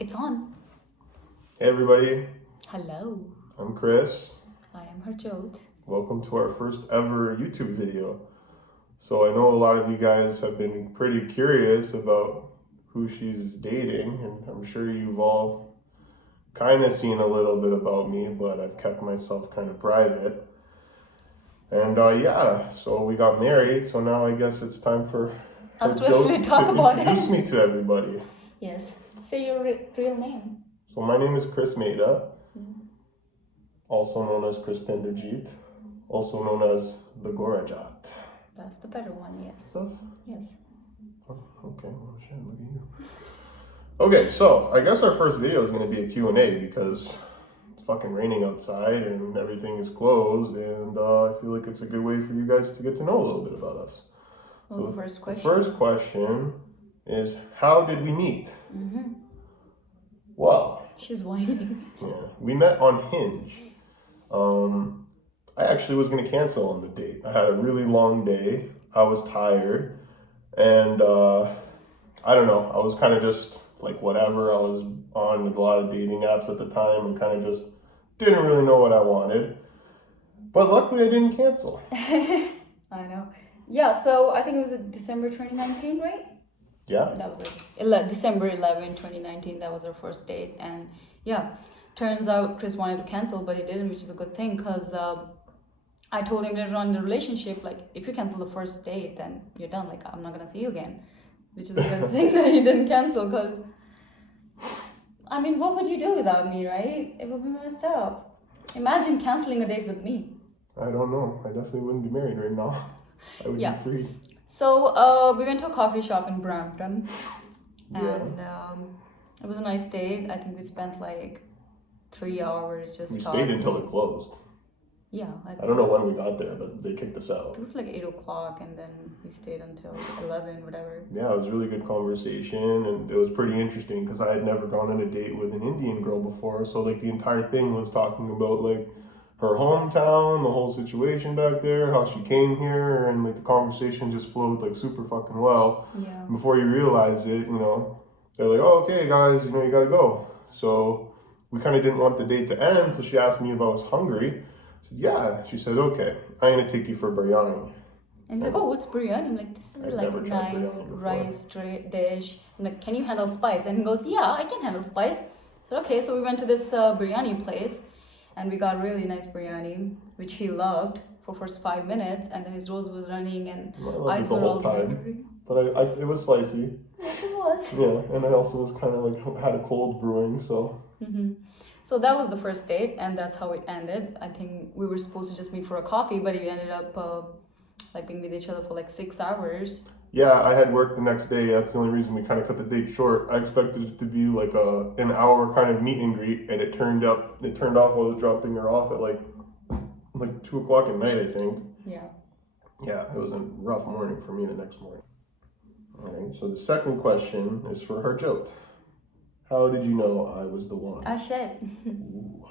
It's on. Hey everybody, Hello. I'm Chris. I am Harjot. Welcome to our first ever YouTube video. So I know a lot of you guys have been pretty curious about who she's dating, and I'm sure you've all kind of seen a little bit about me, but I've kept myself kind of private. And so we got married, so now I guess it's time for Us to Harjot actually talk about introduce it. me to everybody. Yes. Say your real name. So my name is Chris Mehta, also known as Chris Penderjeet, also known as the Gorajat. That's the better one, yes. Stuff? Yes. Oh, okay, well shit, look at you. Okay, so I guess our first video is going to be a Q&A because it's fucking raining outside and everything is closed, and I feel like it's a good way for you guys to get to know a little bit about us. What was the first question? The first question is, how did we meet? Well, She's whining. yeah, we met on Hinge. I actually was going to cancel on the date. I had a really long day. I was tired. And I don't know. I was kind of just like whatever. I was on a lot of dating apps at the time and kind of just didn't really know what I wanted. But luckily I didn't cancel. I know. Yeah, so I think it was December 2019, right? Yeah. That was like December 11, 2019. That was our first date. And yeah, turns out Chris wanted to cancel, but he didn't, which is a good thing because I told him later on in the relationship, like, if you cancel the first date, then you're done. Like, I'm not going to see you again, which is a good thing that he didn't cancel because, I mean, what would you do without me, right? It would be messed up. Imagine canceling a date with me. I don't know. I definitely wouldn't be married right now. I would be free. So we went to a coffee shop in Brampton, and Yeah. it was a nice date. I think we spent like 3 hours just We talking. stayed until it closed. Yeah. I don't know when we got there, but they kicked us out. It was like 8 o'clock, and then we stayed until 11, whatever. Yeah, it was a really good conversation, and it was pretty interesting because I had never gone on a date with an Indian girl before. So like the entire thing was talking about like her hometown, the whole situation back there, how she came here, and like the conversation just flowed like super fucking well. Yeah. Before you realize it, they're like, "Oh, okay, guys, you gotta go." So we kind of didn't want the date to end, so she asked me if I was hungry. I said, "Yeah." She said, "Okay, I'm gonna take you for biryani." And he's like, "Oh, what's biryani?" I'm like, "This is I'd like never a tried nice biryani before. rice dish." I'm like, "Can you handle spice?" And he goes, "Yeah, I can handle spice." I said, "Okay." So we went to this biryani place, and we got really nice biryani, which he loved for first 5 minutes, and then his nose was running and I loved eyes it the were whole all time, watery. but it was spicy. Yes, it was. Yeah, and I also was kind of like had a cold brewing, so. So that was the first date, and that's how it ended. I think we were supposed to just meet for a coffee, but we ended up like being with each other for like 6 hours. Yeah, I had work the next day. That's the only reason we kind of cut the date short. I expected it to be like an hour kind of meet and greet, and it turned off while I was dropping her off at like 2 o'clock at night, I think. Yeah. Yeah, it was a rough morning for me the next morning. All right, so the second question is for Harjot. How did you know I was the one? Ah, shit. Ooh.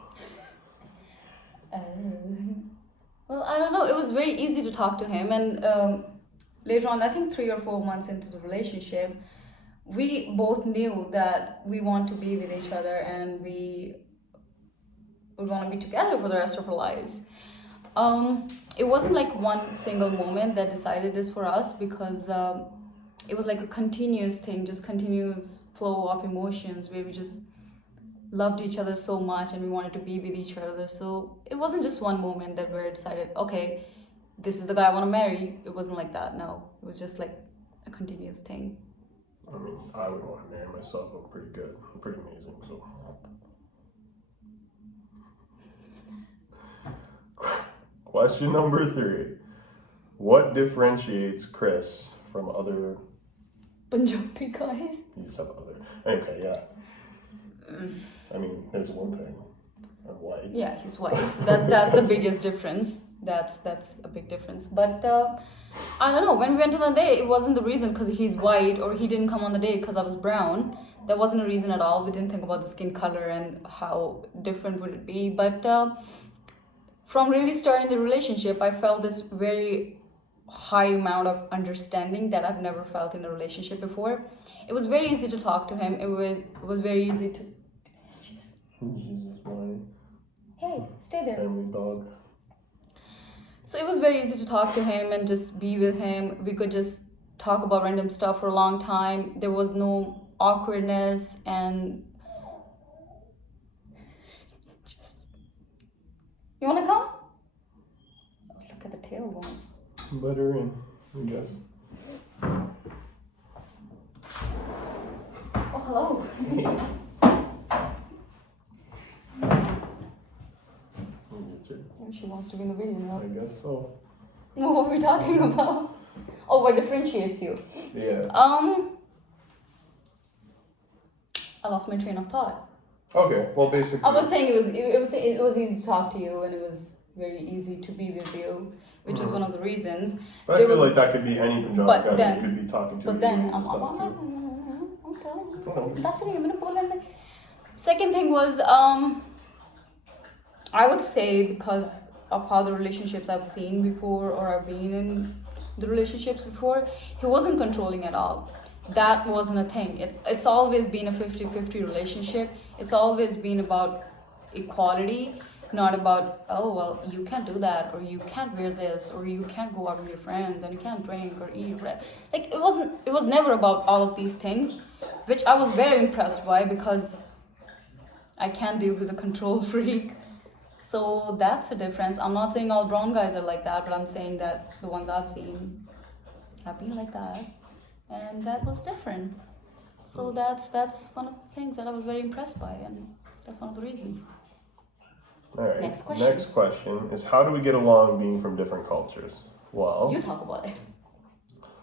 Well, I don't know. It was very easy to talk to him, and later on, I think 3 or 4 months into the relationship, we both knew that we want to be with each other and we would want to be together for the rest of our lives. It wasn't like one single moment that decided this for us because it was like a continuous thing, just continuous flow of emotions where we just loved each other so much and we wanted to be with each other. So it wasn't just one moment that we decided, okay, this is the guy I want to marry. It wasn't like that. No, it was just like a continuous thing. I mean, I would want to marry myself. I'm pretty good. I'm pretty amazing. So, question number 3: what differentiates Chris from other? Punjabi guys. You just have other. Okay, yeah. I mean, there's one thing. I'm white. Yeah, he's white. So that's the biggest difference. That's a big difference. But I don't know. When we went on the date, it wasn't the reason because he's white or he didn't come on the date because I was brown. That wasn't a reason at all. We didn't think about the skin color and how different would it be. But from really starting the relationship, I felt this very high amount of understanding that I've never felt in a relationship before. it was very easy to talk to him. It was very easy to. Jesus, my Hey, stay there. family dog. So it was very easy to talk to him and just be with him. We could just talk about random stuff for a long time. There was no awkwardness and just. You wanna come? Oh, look at the tailbone. Let her in, I guess. Oh, hello. She wants to be in the video now. I guess so. What were we talking about? Oh, what differentiates you? Yeah. I lost my train of thought. Okay. Well, basically. I was saying it was easy to talk to you, and it was very easy to be with you, which was one of the reasons. But I feel like that could be any Punjabi But guy then- that could be talking to. But you then and stuff too. Second thing was I would say, because of how the relationships I've seen before, or I've been in the relationships before, he wasn't controlling at all. That wasn't a thing. It's always been a 50-50 relationship. It's always been about equality, not about, oh, well, you can't do that, or you can't wear this, or you can't go out with your friends, and you can't drink or eat. Like, it was never about all of these things, which I was very impressed by, because I can't deal with a control freak. So that's a difference. I'm not saying all brown guys are like that, but I'm saying that the ones I've seen have been like that, and that was different. So that's one of the things that I was very impressed by, and that's one of the reasons. All right. Next question. Next question is, how do we get along being from different cultures? Well, You talk about it.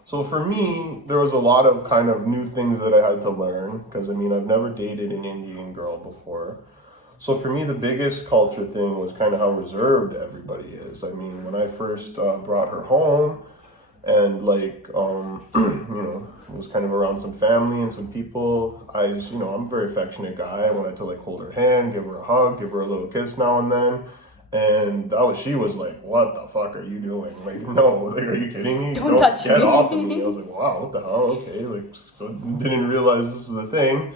so for me, there was a lot of kind of new things that I had to learn, because I mean, I've never dated an Indian girl before. So for me, the biggest culture thing was kind of how reserved everybody is. I mean, when I first brought her home, and like, you know, it was kind of around some family and some people, I'm a very affectionate guy. I wanted to like hold her hand, give her a hug, give her a little kiss now and then. And she was like, what the fuck are you doing? Like, no, like, are you kidding me? Don't touch get me. off of me. I was like, wow, what the hell? Okay, like, so didn't realize this was a thing.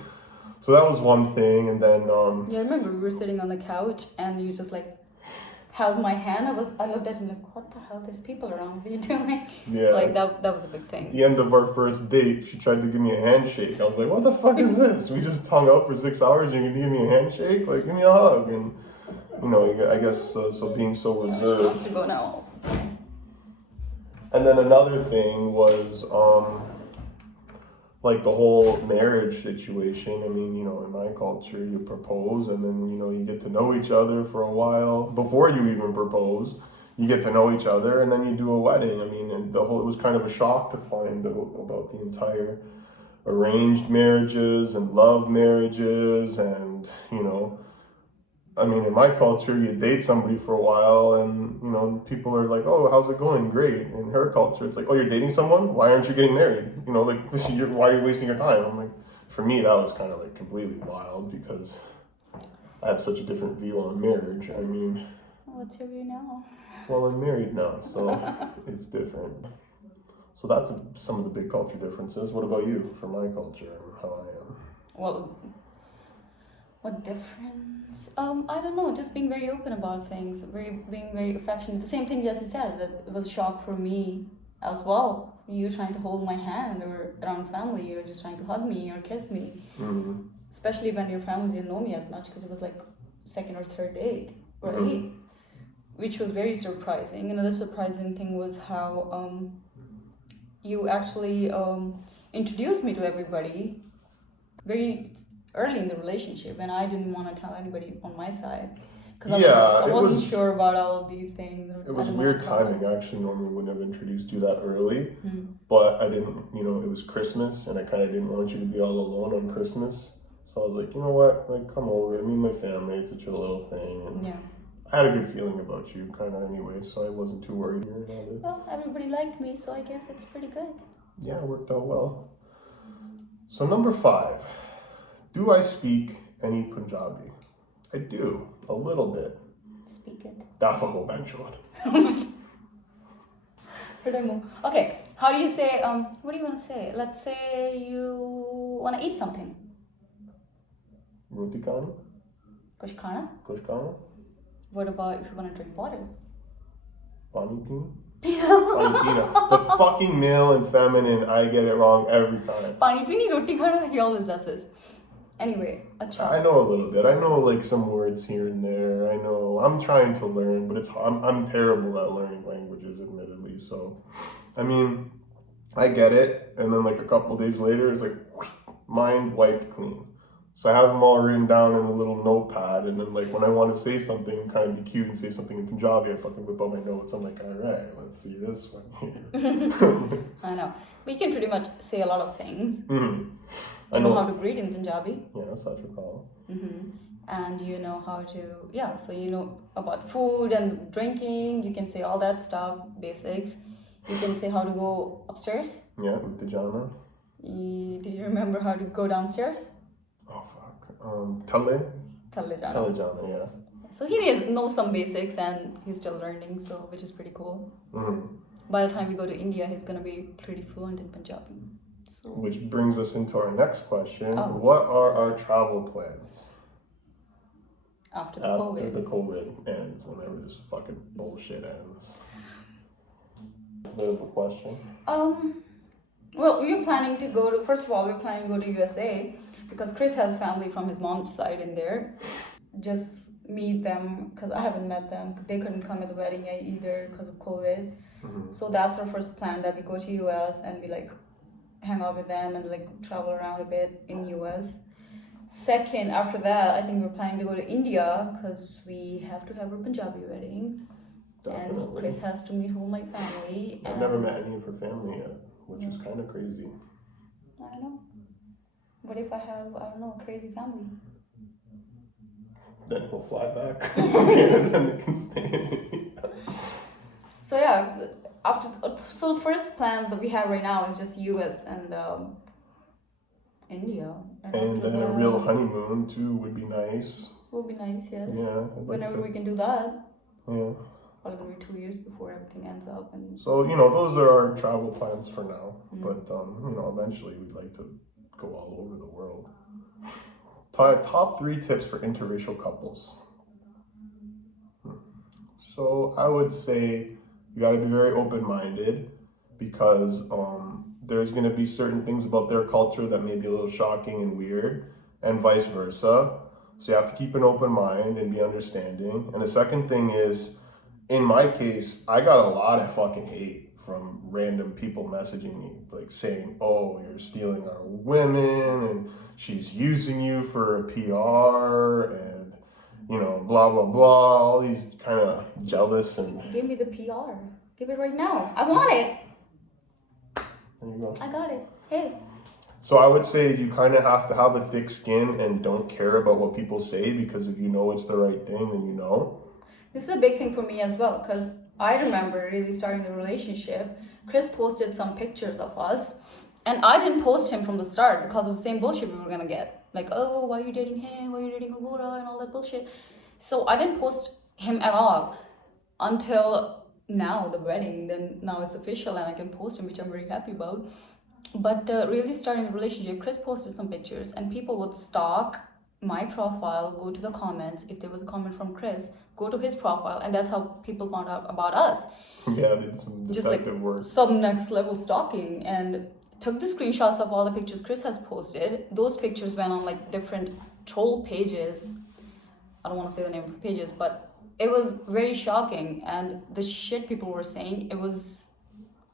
So that was one thing, and then Yeah, I remember we were sitting on the couch, and you just like held my hand. I looked at him like, what the hell? There's people around. What are you doing? yeah, Like that was a big thing. at the end of our first date, she tried to give me a handshake. I was like, what the fuck is this? We just hung out for 6 hours, and you're gonna give me a handshake? Like, give me a hug. And I guess so being so She reserved. wants to go now. And then another thing was like the whole marriage situation. I mean, in my culture, you propose, and then, you get to know each other for a while. Before you even propose, you get to know each other, and then you do a wedding. I mean, and it was kind of a shock to find out about the entire arranged marriages and love marriages. And, I mean, in my culture, you date somebody for a while, and, people are like, oh, how's it going? Great. In her culture, it's like, oh, you're dating someone? Why aren't you getting married? Why are you wasting your time? I'm like, for me, that was kind of like completely wild, because I have such a different view on marriage. I mean, What's your view now? well, I'm married now, so it's different. So that's some of the big culture differences. What about you for my culture and how I am? Well, what difference? I don't know. Just being very open about things, being very affectionate. The same thing Jesse said, that it was a shock for me as well. You trying to hold my hand, or around family, or just trying to hug me or kiss me. Mm-hmm. Especially when your family didn't know me as much, because it was like second or third date, right? Mm-hmm. Which was very surprising. Another surprising thing was how you actually introduced me to everybody very early in the relationship, and I didn't want to tell anybody on my side, because I wasn't sure about all of these things. It was weird timing. I actually normally wouldn't have introduced you that early, but I didn't, it was Christmas, and I kind of didn't want you to be all alone on Christmas. So I was like, you know what, like, come over, meet my family, it's such a little thing. And Yeah. I had a good feeling about you, kind of anyway, so I wasn't too worried about it. Well, everybody liked me, so I guess it's pretty good. Yeah, it worked out well. So number 5, do I speak any Punjabi? I do, a little bit. Speak it. Dafa ho benchod. Where did I move? Okay, how do you say, what do you want to say? Let's say you want to eat something. Roti khani? Kuch khana. Kuch khana? What about if you want to drink water? Pani pini? Pani pina. The fucking male and feminine, I get it wrong every time. Pani pini, roti khana, he always does this. Anyway, acha. I know a little bit. I know like some words here and there. I know I'm trying to learn, but I'm terrible at learning languages, admittedly. So, I mean, I get it, and then like a couple days later, it's like mind wiped clean. So I have them all written down in a little notepad, and then like when I want to say something, kind of be cute and say something in Punjabi, I fucking whip out my notes. I'm like, all right, let's see this one here. I know, but you can pretty much say a lot of things. Mm-hmm. You know how to greet in Punjabi. Yeah, such a call. Mm-hmm. And you know how to, so you know about food and drinking. You can say all that stuff, basics. You can say how to go upstairs. Yeah, Uttejana. Do you remember how to go downstairs? Oh fuck. Telejana, yeah. So he knows some basics and he's still learning, so which is pretty cool. Mm-hmm. By the time we go to India, he's gonna be pretty fluent in Punjabi. So. Which brings us into our next question. Oh. What are our travel plans? After the COVID ends, whenever this fucking bullshit ends. Bit of a question. Well, we're planning to go to, first of all, we're planning to go to USA because Chris has family from his mom's side in there. Just meet them because I haven't met them. They couldn't come at the wedding either because of COVID. Mm-hmm. So that's our first plan, that we go to US and we like hang out with them and like travel around a bit in US. Second, after that, I think we're planning to go to India because we have to have a Punjabi wedding. Definitely. And Chris has to meet all my family. I've never met any of her family yet, which is kind of crazy. I know. What if I have, I don't know, a crazy family? Then we'll fly back. And then they can stay. So yeah, so the first plans that we have right now is just US and India. And then a real honeymoon too would be nice. Would be nice, yes. Yeah. Whenever we can do that. Yeah. Probably gonna be 2 years before everything ends up. And so those are our travel plans for now. Mm-hmm. But eventually we'd like to go all over the world. Top 3 tips for interracial couples. So I would say you got to be very open-minded because there's going to be certain things about their culture that may be a little shocking and weird, and vice versa. So you have to keep an open mind and be understanding. And the second thing is, in my case, I got a lot of fucking hate from random people messaging me, like saying, oh, you're stealing our women and she's using you for a PR and, blah, blah, blah, all these kind of jealous and... Give me the PR. Give it right now. I want it. There you go. I got it. Hey. So I would say you kind of have to have a thick skin and don't care about what people say, because if you know it's the right thing, then you know. This is a big thing for me as well, because I remember really starting the relationship. Chris posted some pictures of us, and I didn't post him from the start because of the same bullshit we were gonna get. Like, oh, why are you dating him? Why are you dating Agura? And all that bullshit. So I didn't post him at all until now, the wedding. Then now it's official and I can post him, which I'm very happy about. But really starting the relationship, Chris posted some pictures and people would stalk my profile, go to the comments. If there was a comment from Chris, go to his profile, and that's how people found out about us. Yeah, they did some detective work. Some next level stalking, and took the screenshots of all the pictures Chris has posted. Those pictures went on like different troll pages. I don't want to say the name of the pages, but it was very shocking, and the shit people were saying, it was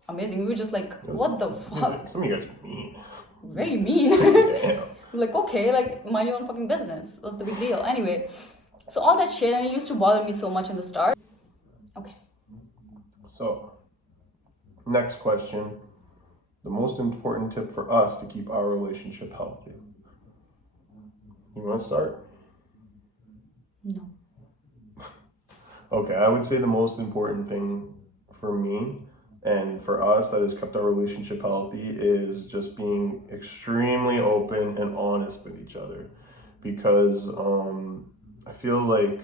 amazing. We were just like, what the fuck? Some of you guys are mean. Very mean. Damn. Like, okay, like, mind your own fucking business. What's the big deal? Anyway, so all that shit, and it used to bother me so much in the start. Okay. So, next question. The most important tip for us to keep our relationship healthy. You want to start? No. Okay, I would say the most important thing for me and for us that has kept our relationship healthy is just being extremely open and honest with each other. Because I feel like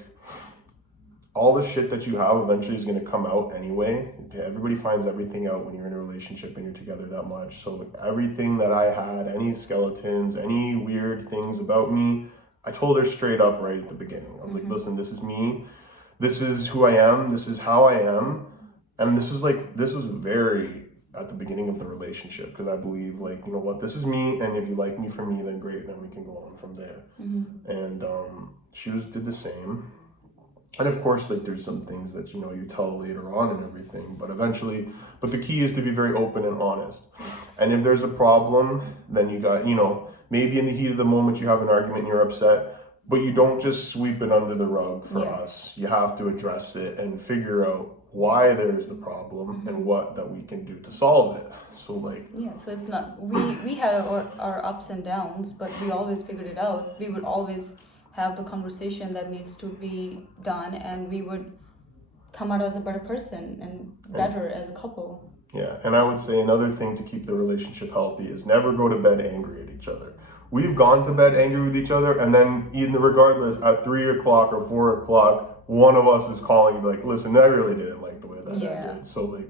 all the shit that you have eventually is going to come out anyway. Everybody finds everything out when you're in a relationship and you're together that much. So everything that I had, any skeletons, any weird things about me, I told her straight up right at the beginning. I was like, listen, this is me. This is who I am. This is how I am. And this was very at the beginning of the relationship, because I believe, like, you know what, this is me, and if you like me for me, then great, then we can go on from there. And she did the same. And of course, like, there's some things that, you know, you tell later on and everything, but the key is to be very open and honest. And if there's a problem, then you got, you know, maybe in the heat of the moment you have an argument and you're upset, but you don't just sweep it under the rug for us. You have to address it and figure out why there's the problem and what that we can do to solve it. So like, so it's not, we had our ups and downs, but we always figured it out. We would always have the conversation that needs to be done, and we would come out as a better person and better as a couple. Yeah, and I would say another thing to keep the relationship healthy is never go to bed angry at each other. We've gone to bed angry with each other, and then even regardless, at 3 o'clock or 4 o'clock, one of us is calling like, listen, I really didn't like the way that I did. So like,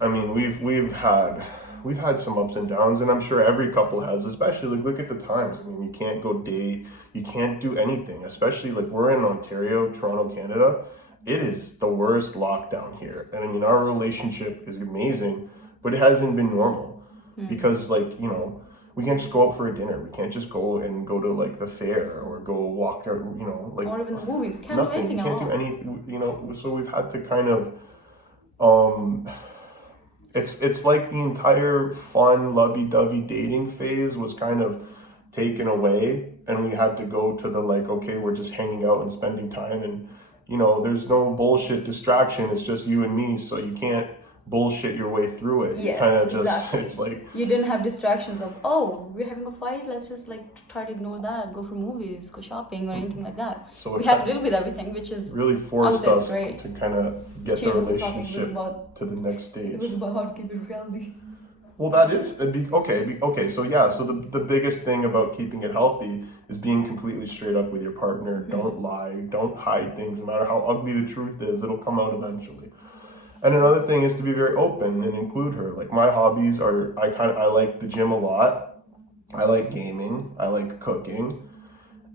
I mean, we've had some ups and downs, and I'm sure every couple has, especially like, look at the times. I mean, you can't go date, you can't do anything, especially like we're in Ontario, Toronto, Canada. It is the worst lockdown here. And I mean, our relationship is amazing, but it hasn't been normal because, like, you know, we can't just go out for a dinner. We can't just go to like the fair or go walk there, you know, like, or even the movies. Can't nothing. do anything. You can't do anything, you know. So we've had to kind of, it's like the entire fun, lovey-dovey dating phase was kind of taken away, and we had to go to the, like, okay, we're just hanging out and spending time, and, you know, there's no bullshit distraction. It's just you and me, so you can't bullshit your way through it. Yes, kind of just exactly. It's like, you didn't have distractions of, oh, we're having a fight, let's just like try to ignore that, go for movies, go shopping, or anything like that. so we had to deal with everything, which is really forced us great. to kind of get the relationship to the next stage. It was about how to keep it healthy. Well, that is okay. So yeah, so the biggest thing about keeping it healthy is being completely straight up with your partner. Don't lie, don't hide things. No matter how ugly the truth is, it'll come out eventually. And another thing is to be very open and include her. Like, my hobbies are, I like the gym a lot. I like gaming. I like cooking.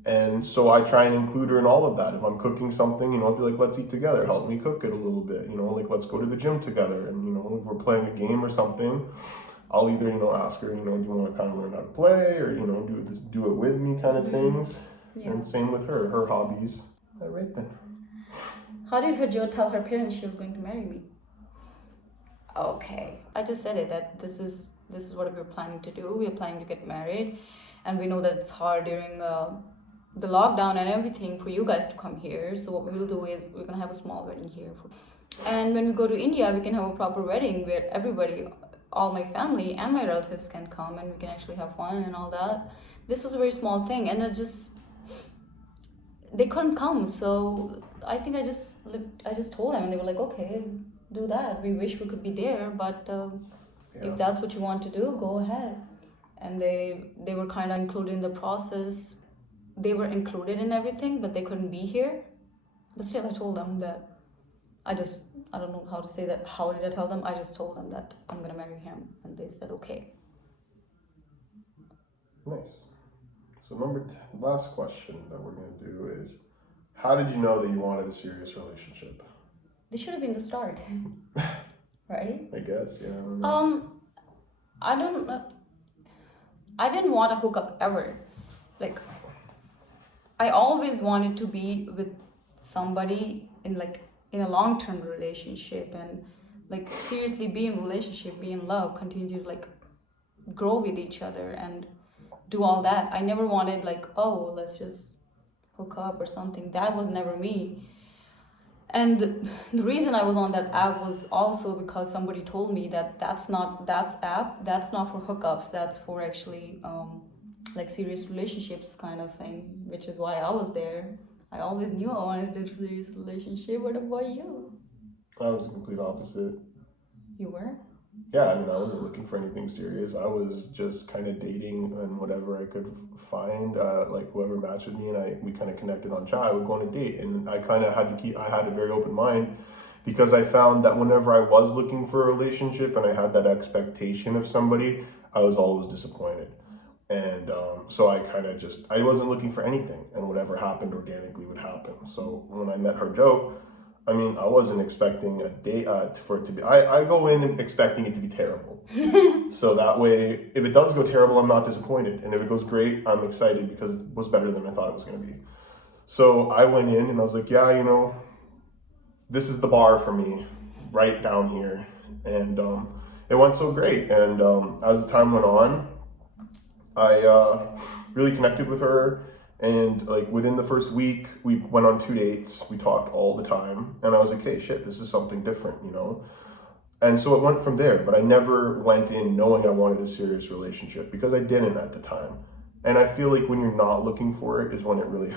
And so I try and include her in all of that. If I'm cooking something, you know, I'll be like, let's eat together. Help me cook it a little bit. You know, like, let's go to the gym together. And, you know, if we're playing a game or something, I'll either, you know, ask her, you know, do you want to kind of learn how to play, or, you know, do it with me kind of things. And same with her hobbies. Right then. How did Harjot tell her parents she was going to marry me? Okay, I just said it, that this is what we're planning to do. We're planning to get married, and we know that it's hard during the lockdown and everything for you guys to come here. So what we will do is we're gonna have a small wedding here, and when we go to India, we can have a proper wedding where everybody, all my family and my relatives can come, and we can actually have fun and all that. This was a very small thing, and they couldn't come, so I think I just told them, and they were like, okay, do that. We wish we could be there, but if that's what you want to do, go ahead. And they were kind of included in the process. They were included in everything, but they couldn't be here. But still, I told them that I don't know how to say that. How did I tell them? I just told them that I'm gonna marry him, and they said okay. Nice. So last question that we're gonna do is, how did you know that you wanted a serious relationship? They should have been the start, right? I guess, yeah. I don't know. I didn't want to hook up ever. Like, I always wanted to be with somebody in a long-term relationship, and like seriously be in relationship, be in love, continue to like grow with each other and do all that. I never wanted like, oh, let's just hook up or something. That was never me. And the reason I was on that app was also because somebody told me that that's not for hookups, that's for actually like serious relationships kind of thing, which is why I was there. I always knew I wanted a serious relationship. What about you? I was the complete opposite. You were? yeah, I mean, I wasn't looking for anything serious. I was just kind of dating and whatever I could find, like whoever matched with me, and we kind of connected on chat. I would go on a date, and I kind of I had a very open mind because I found that whenever I was looking for a relationship and I had that expectation of somebody, I was always disappointed. And so I kind of I wasn't looking for anything, and whatever happened organically would happen. So when I met Harjot, I mean, I wasn't expecting a date for it to be. I go in expecting it to be terrible. So that way, if it does go terrible, I'm not disappointed. And if it goes great, I'm excited because it was better than I thought it was going to be. So I went in and I was like, yeah, this is the bar for me, right down here. And it went so great. And as the time went on, I really connected with her. And like within the first week, we went on 2 dates. We talked all the time, and I was like, "Hey, shit, this is something different," And so it went from there. But I never went in knowing I wanted a serious relationship because I didn't at the time. And I feel like when you're not looking for it is when it really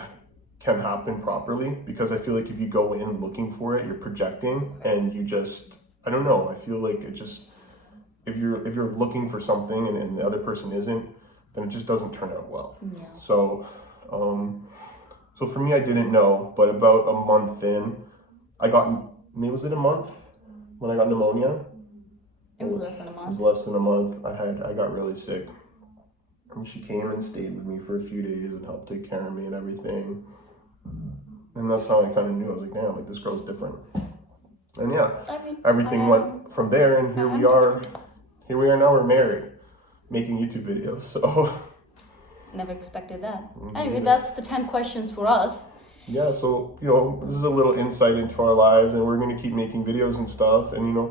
can happen properly. Because I feel like if you go in looking for it, you're projecting, and I don't know. I feel like it just if you're looking for something and the other person isn't, then it just doesn't turn out well. Yeah. So for me, I didn't know, but about a month in, was it a month when I got pneumonia? It was less than a month. It was less than a month. I got really sick. And she came and stayed with me for a few days and helped take care of me and everything. And that's how I kind of knew. I was like, damn, like this girl's different. And yeah, everything went from there, and here we are. Here we are now, we're married, making YouTube videos, so. Never expected that. Anyway, that's the 10 questions for us. Yeah, so, this is a little insight into our lives, and we're going to keep making videos and stuff, and, we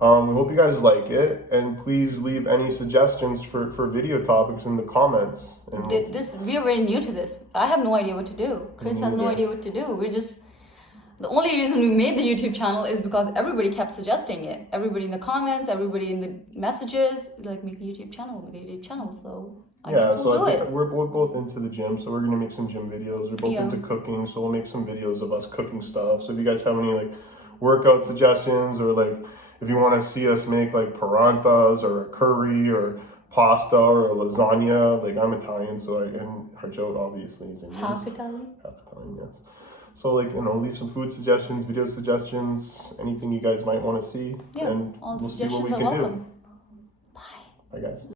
hope you guys like it, and please leave any suggestions for video topics in the comments. And we are very new to this. I have no idea what to do. Chris has no idea what to do. The only reason we made the YouTube channel is because everybody kept suggesting it. Everybody in the comments, everybody in the messages, like, make a YouTube channel. So I guess we'll do it. We're both into the gym, so we're gonna make some gym videos. We're both into cooking, so we'll make some videos of us cooking stuff. So if you guys have any like workout suggestions, or like if you want to see us make like parantas or a curry or pasta or a lasagna, like I'm Italian, and Harjot obviously is Indian. Half Italian, yes. So leave some food suggestions, video suggestions, anything you guys might want to see, and all we'll see what we suggestions are can do. welcome. Bye. Bye, guys.